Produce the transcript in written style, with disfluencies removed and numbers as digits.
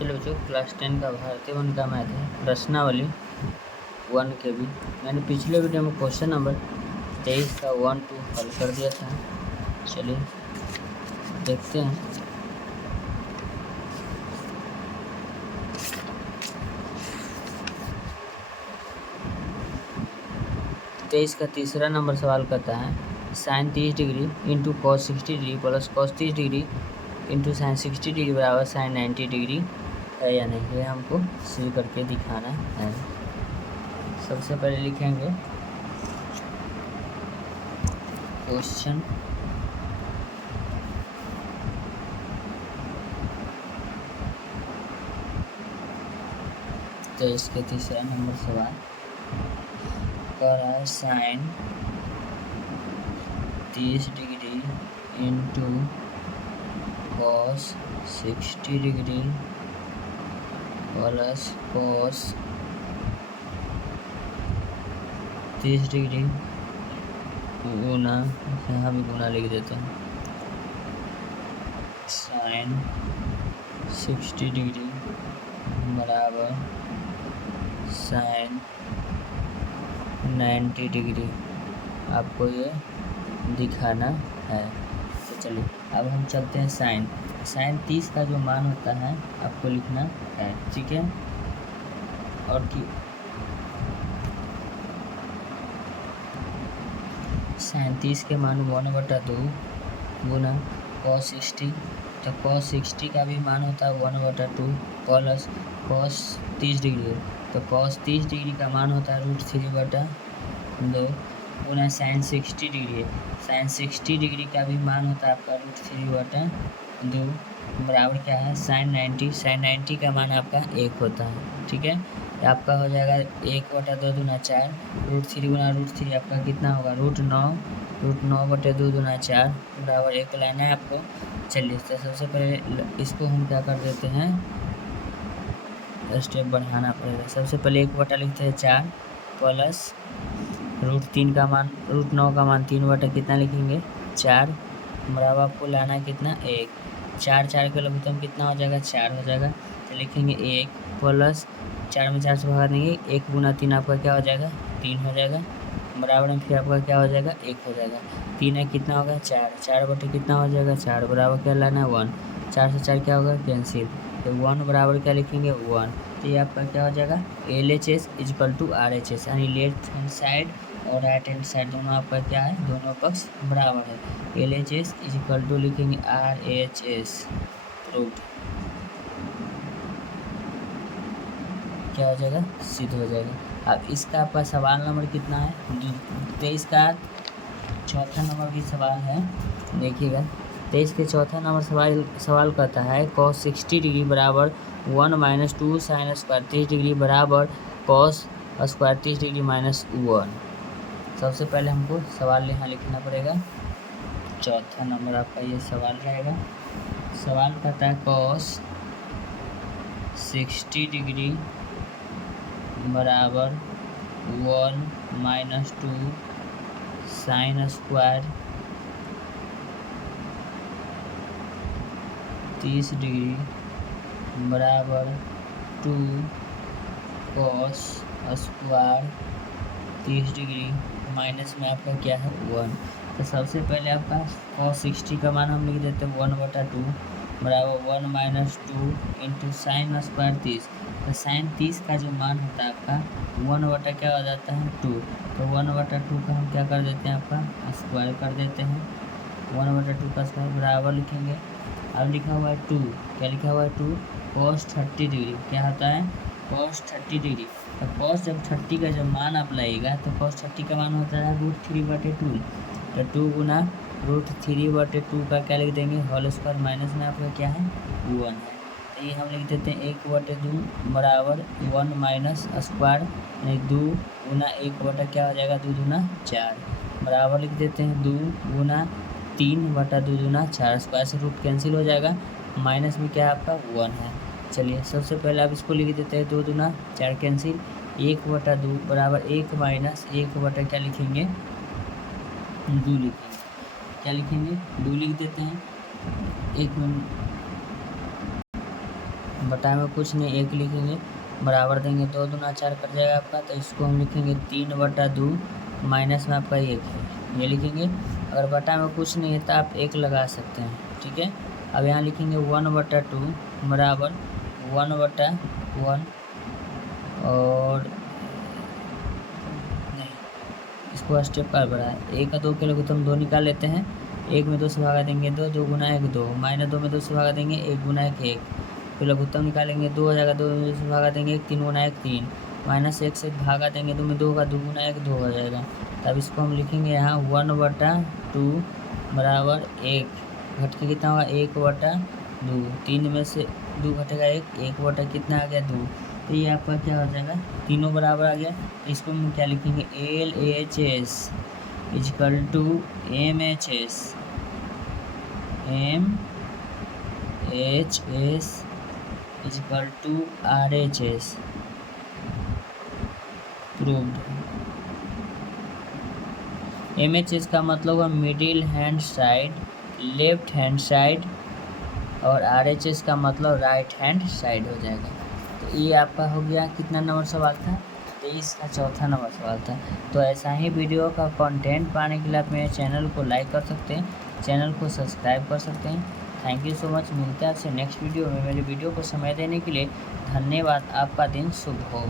चलो बच्चों, क्लास 10 का भारतीय वन का मैथ है, प्रश्नावली 1 के भी। मैंने पिछले वीडियो में क्वेश्चन नंबर 23 का 1 2 हल कर दिया था। चलिए देखते हैं। तेईस का तीसरा नंबर सवाल करता है sine 30 degree into cos 60 degree plus cos 30 degree into sine 60 degree बराबर साइन 90 डिग्री है या नहीं, ये हमको शुरू करके दिखाना है। सबसे पहले लिखेंगे क्वेश्चन तो इसके तीसरा नंबर सवाल कर रहा है sine 30 degree into cos 60 degree plus cos 30 degree गुना, यहाँ भी गुना लिख देते हैं, साइन 60 डिग्री बराबर साइन 90 डिग्री आपको ये दिखाना है। तो चलिए अब हम चलते हैं साइन 30 का जो मान होता है आपको लिखना है, ठीक है। और कि साइन 30 के मान 1/2 गुना कॉस 60, तो कॉस 60 का भी मान होता है 1/2 प्लस कॉस 30 डिग्री, तो कॉस 30 डिग्री का मान होता है √3/2 गुना साइन 60 डिग्री, साइन 60 डिग्री का भी मान होता है आपका √3/2 बराबर क्या है साइन 90 का मान आपका 1 होता है, ठीक है। आपका हो जाएगा 1/2 दूना 4, √3 गुना √3 आपका कितना होगा √9/2 दूना 4 बराबर 1 लाना है आपको। चलिए तो सबसे पहले इसको हम क्या कर देते हैं, स्टेप बढ़ाना पड़ेगा। सबसे पहले 1 लिखते हैं 4 प्लस √3 का मान √9 का मान 3 कितना लिखेंगे 4 बराबर आपको लाना है कितना 1, 4 के लघुत्तम कितना हो जाएगा 4 हो जाएगा, तो लिखेंगे 1 प्लस 4 में 4 से भगा देंगे 1 गुना 3 आपका क्या हो जाएगा 3 हो जाएगा बराबर में फिर आपका क्या हो जाएगा 1 हो जाएगा, 3 है कितना होगा 4 बटे कितना हो जाएगा 4 बराबर क्या लाना है 1, 4 से 4 क्या होगा कैंसिल, तो 1 बराबर क्या लिखेंगे 1, तो ये आपका क्या हो जाएगा LHS = RHS, यानी लेफ्ट हैंड साइड और राइट हैंड साइड दोनों आपका क्या है, दोनों पक्ष बराबर है। LHS = लिखेंगे RHS प्रूफ क्या हो जाएगा सिद्ध हो जाएगा। अब इसका आपका सवाल नंबर कितना है 23 का चौथा नंबर भी सवाल है, देखिएगा 23 के चौथा नंबर सवाल करता है cos 60 डिग्री बराबर 1 - 2 sin स्क्वायर 30 डिग्री बराबर cos स्क्वायर 30 डिग्री -1। सबसे पहले हमको सवाल यहाँ लिखना पड़ेगा, चौथा नंबर आपका ये सवाल रहेगा। सवाल कहता है cos 60 डिग्री बराबर 1 - 2 sin स्क्वायर 30 डिग्री बराबर 2 cos स्क्वायर 30 डिग्री माइनस में आपका क्या है 1। तो सबसे पहले आपका cos 60 का मान हम लिख देते हैं 1/2 बराबर 1 - 2 इंटू साइन स्क्वायर 30, तो साइन 30 का जो मान होता है आपका 1 क्या हो जाता है 2, तो 1/2 का हम क्या कर देते हैं आपका स्क्वायर कर देते हैं, 1/2 का स्क्वायर बराबर लिखेंगे। अब लिखा हुआ है 2, क्या लिखा हुआ है 2 cos 30 डिग्री क्या होता है cos 30 डिग्री, तो cos जब 30 का जब मान आप लाइएगा तो cos 30 का मान होता है √3/2, तो 2 गुना √3/2 का क्या लिख देंगे होल स्क्वायर माइनस में आपका क्या है 1 है, तो ये हम लिख देते हैं 1/2 बराबर 1 माइनस स्क्वायर यानी 2 गुना 1 क्या हो जाएगा 2 दूना 4 बराबर लिख देते हैं 2 गुना 3/2 दूना 4, स्क्वायर से रूट कैंसिल हो जाएगा, माइनस में क्या है आपका 1 है। चलिए सबसे पहले आप इसको लिख देते हैं 2 दूना 4 कैंसिल 1/2 बराबर 1 माइनस 1 क्या लिखेंगे 2 लिखेंगे, क्या लिखेंगे 2 लिख देते हैं। 1 मिनट बटा में कुछ नहीं, 1 लिखेंगे, बराबर देंगे 2 दूना 4 कट जाएगा आपका, तो इसको हम लिखेंगे 3/2 माइनस में आपका 1 है, ये लिखेंगे। अगर बटा में कुछ नहीं है तो आप 1 लगा सकते हैं, ठीक है। अब यहाँ लिखेंगे 1/2 बराबर 1/1 और नहीं, इसको स्टेप का बढ़ा है, 1 का 2 के लोग तो हम 2 निकाल लेते हैं, 1 में 2 से भागा देंगे 2, 2 गुना 1 2, -2 में 2 से भागा देंगे 1 गुना 1 1, फिर लघुत्तम निकालेंगे 2 हो जाएगा, 2 में 2 से भागा देंगे 3 गुना 1 3, -1 से भागा देंगे 2 में 2 का 2 गुना 1 2 हो जाएगा। तब इसको हम लिखेंगे यहाँ 1/2 बराबर 1 घट के कितना होगा 1/2, 3 में से 2 घटेगा 1 बटा कितना आ गया 2, तो ये आपका क्या हो जाएगा, तीनों बराबर आ गया। तो इसको हम क्या लिखेंगे LHS equal to MHS equal to RHS proved. MHS का मतलब हुआ middle hand side, left hand side, और RHS का मतलब राइट हैंड साइड हो जाएगा। तो ये आपका हो गया कितना नंबर सवाल था, 23 का चौथा नंबर सवाल था। तो ऐसा ही वीडियो का कंटेंट पाने के लिए आप मेरे चैनल को लाइक कर सकते हैं, चैनल को सब्सक्राइब कर सकते हैं। थैंक यू सो मच, मिलते हैं आपसे नेक्स्ट वीडियो में। मेरे वीडियो को समय देने के लिए धन्यवाद। आपका दिन शुभ हो।